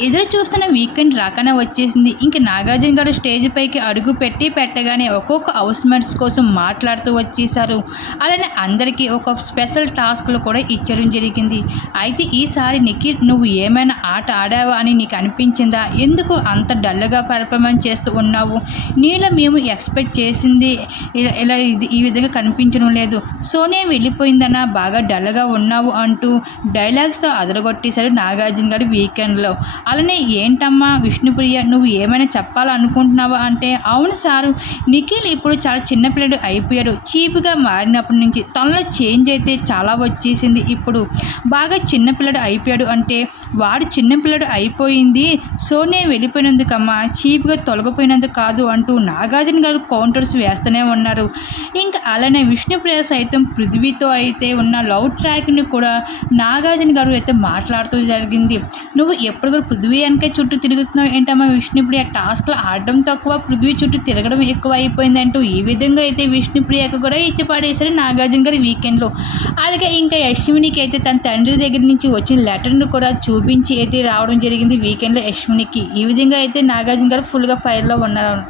ఎదురు చూస్తున్న వీకెండ్ రాకనే వచ్చేసింది. ఇంక నాగార్జున గారు స్టేజ్ పైకి అడుగు పెట్టి పెట్టగానే ఒక్కొక్క హౌస్ మేట్స్ కోసం మాట్లాడుతూ వచ్చేసారు అలానే అందరికీ ఒక స్పెషల్ టాస్క్లు కూడా ఇచ్చడం జరిగింది. అయితే ఈసారి నిఖిల్ నువ్వు ఏమైనా ఆట ఆడావా? అని నీకు అనిపించిందా? ఎందుకు అంత డల్గా పర్ఫార్మెన్స్ చేస్తూ ఉన్నావు? నీలో మేము ఎక్స్పెక్ట్ చేసింది ఇలా ఇలా ఇది ఈ విధంగా కనిపించడం లేదు. సోనే వెళ్ళిపోయిందన్నా బాగా డల్గా ఉన్నావు అంటూ డైలాగ్స్తో అదరగొట్టేశారు నాగార్జున గారు వీకెండ్లో. అలానే ఏంటమ్మా విష్ణుప్రియ నువ్వు ఏమైనా చెప్పాలనుకుంటున్నావా అంటే అవును సారు. నిఖిల్ ఇప్పుడు చాలా చిన్నపిల్లడు అయిపోయాడు. చీప్గా మారినప్పటి నుంచి తనలో చేంజ్ అయితే చాలా వచ్చేసింది ఇప్పుడు. బాగా చిన్నపిల్లడు అయిపోయాడు అంటే వాడు చిన్నపిల్లడు అయిపోయింది సోనే వెళ్ళిపోయినందుకమ్మా చీప్గా తొలగిపోయినందుకు కాదు అంటూ నాగార్జున గారు కౌంటర్స్ వేస్తూనే ఉన్నారు. ఇంకా అలానే విష్ణుప్రియ సైతం పృథ్వీతో అయితే ఉన్న లవ్ ట్రాక్ని కూడా నాగార్జున గారు అయితే మాట్లాడుతూ జరిగింది. నువ్వు ఎప్పుడు కూడా పృథ్వీ వెనకే చుట్టూ తిరుగుతున్నావు ఏంటమ్మా విష్ణుప్రియ టాస్క్లు ఆడడం తక్కువ పృథ్వీ చుట్టూ తిరగడం ఎక్కువ అయిపోయింది అంటూ ఈ విధంగా అయితే విష్ణుప్రియకు కూడా ఇచ్చి పడేశారు నాగార్జున గారి వీకెండ్లో అలాగే ఇంకా యశ్వినికి అయితే తన తండ్రి దగ్గర నుంచి వచ్చిన లెటర్ను కూడా చూపించి అయితే రావడం జరిగింది వీకెండ్లో యశ్వినికి. ఈ విధంగా అయితే నాగార్జున గారు ఫుల్గా ఫైర్లో ఉన్నారు.